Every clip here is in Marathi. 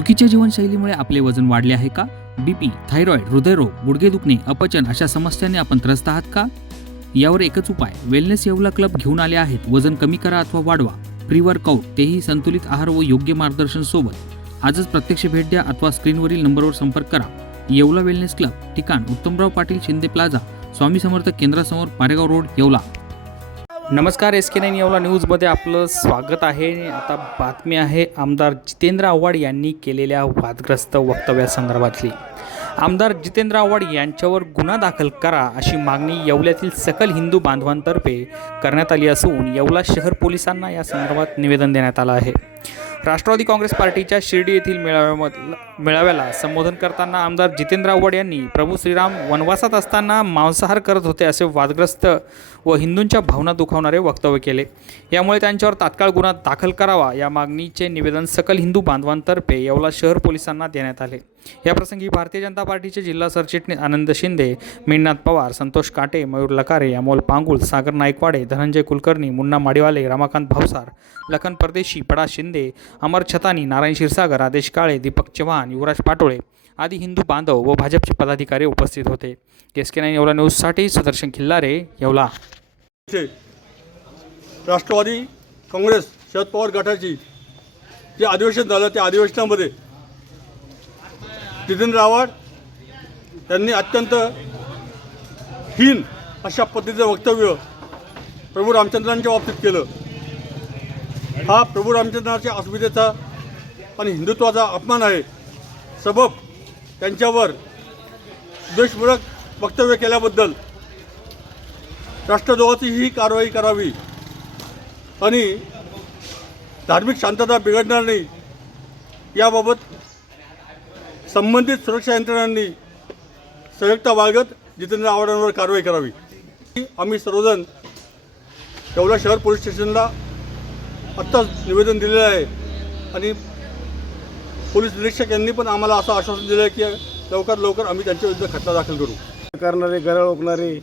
चुकीच्या जीवनशैलीमुळे आपले वजन वाढले आहे का? बीपी, थायरॉइड, हृदयरोग, गुडघे दुखणे, अपचन अशा समस्यांनी आपण त्रस्त आहात का? यावर एकच उपाय. वेलनेस येवला क्लब घेऊन आले आहेत. वजन कमी करा अथवा वाढवा. प्री वर्कआउट, तेही संतुलित आहार व योग्य मार्गदर्शन सोबत. आजच प्रत्यक्ष भेट द्या अथवा स्क्रीनवरील नंबरवर संपर्क करा. येवला वेलनेस क्लब, ठिकाण उत्तमराव पाटील शिंदे प्लाझा, स्वामी समर्थ केंद्रासमोर, पारेगाव रोड, येवला. नमस्कार, SK9 येवला न्यूजमध्ये आपलं स्वागत आहे. आता बातमी आहे आमदार जितेंद्र आव्हाड यांनी केलेल्या वादग्रस्त वक्तव्यासंदर्भातली. आमदार जितेंद्र आव्हाड यांच्यावर गुन्हा दाखल करा अशी मागणी येवल्यातील सकल हिंदू बांधवांतर्फे करण्यात आली असून येवला शहर पोलिसांना या संदर्भात निवेदन देण्यात आलं आहे. राष्ट्रवादी काँग्रेस पार्टीच्या शिर्डी येथील मेळाव्याला संबोधन करताना आमदार जितेंद्र आव्हाड यांनी प्रभू श्रीराम वनवासात असताना मांसाहार करत होते असे वादग्रस्त व हिंदूंच्या भावना दुखावणारे वक्तव्य केले. यामुळे त्यांच्यावर तात्काळ गुन्हा दाखल करावा या मागणीचे निवेदन सकल हिंदू बांधवांतर्फे येवला शहर पोलिसांना देण्यात आले. याप्रसंगी भारतीय जनता पार्टीचे जिल्हा सरचिटणीस आनंद शिंदे, मेघनाथ पवार, संतोष काटे, मयूर लकारे, अमोल पांगुल, सागर नाईकवाडे, धनंजय कुलकर्णी, मुन्ना माडीवाले, रमाकांत भावसार, लखन परदेशी, पडा शिंदे, अमर छतानी, नारायण क्षीरसागर, आदेश काळे, दीपक चव्हाण, युवराज पाटोळे आदी हिंदू बांधव व भाजपचे पदाधिकारी उपस्थित होते. SK9 येवला न्यूजसाठी सुदर्शन खिल्लारे, येवला. राष्ट्रवादी काँग्रेस शरद पवार गटाची जे अधिवेशन झालं त्या अधिवेशनामध्ये जितेंद्र आव्हाड यांनी अत्यंत हीन अशा पद्धतीचं वक्तव्य प्रभू रामचंद्रांच्या बाबतीत केलं. हा प्रभू रामचंद्रांच्या अस्मितेचा आणि हिंदुत्वाचा अपमान आहे. सबब त्यांच्यावर द्वेषपूरक वक्तव्य केल्याबद्दल राष्ट्रद्रोहाची ही कारवाई करावी आणि धार्मिक शांतता बिघडणार नाही याबाबत संबंधित सुरक्षा यंत्रणांनी सजगता बाळगत जितेंद्र आव्हाडांवर कारवाई करावी. आम्ही सर्वजण येवला शहर पोलीस स्टेशनला आत्ताच निवेदन दिलेलं आहे आणि पोलीस निरीक्षक यांनी पण आम्हाला असं आश्वासन दिलं आहे की लवकरात लवकर आम्ही त्यांच्या विरुद्ध खटला दाखल करू. करणारे गरळ ओकणारे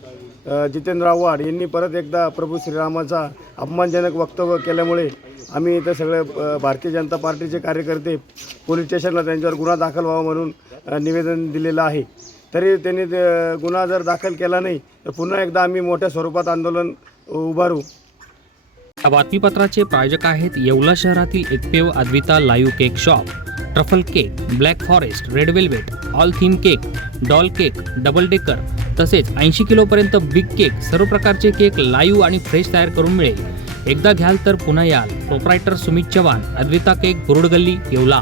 जितेंद्र आव्हाड यांनी परत एकदा प्रभू श्रीरामाचा अपमानजनक वक्तव्य केल्यामुळे आम्ही इथं सगळे भारतीय जनता पार्टीचे कार्यकर्ते पोलीस स्टेशनला त्यांच्यावर गुन्हा दाखल व्हावा म्हणून निवेदन दिलेलं आहे. तरी त्यांनी गुन्हा जर दाखल केला नाही तर पुन्हा एकदा आम्ही मोठ्या स्वरूपात आंदोलन उभारू. या बातमीपत्राचे प्रायोजक आहेत येवला शहरातील एकमेव Advaita live cake shop. Truffle cake, black forest, red velvet, all theme cake, doll cake, double decker तसेच 80 किलोपर्यंत बिग केक, सर्व प्रकारचे केक लाईव्ह आणि फ्रेश तयार करून मिळेल. एकदा घ्याल तर पुन्हा याल. Proprietor Sumit Chavan, Advaita cake, board गल्ली, येवला.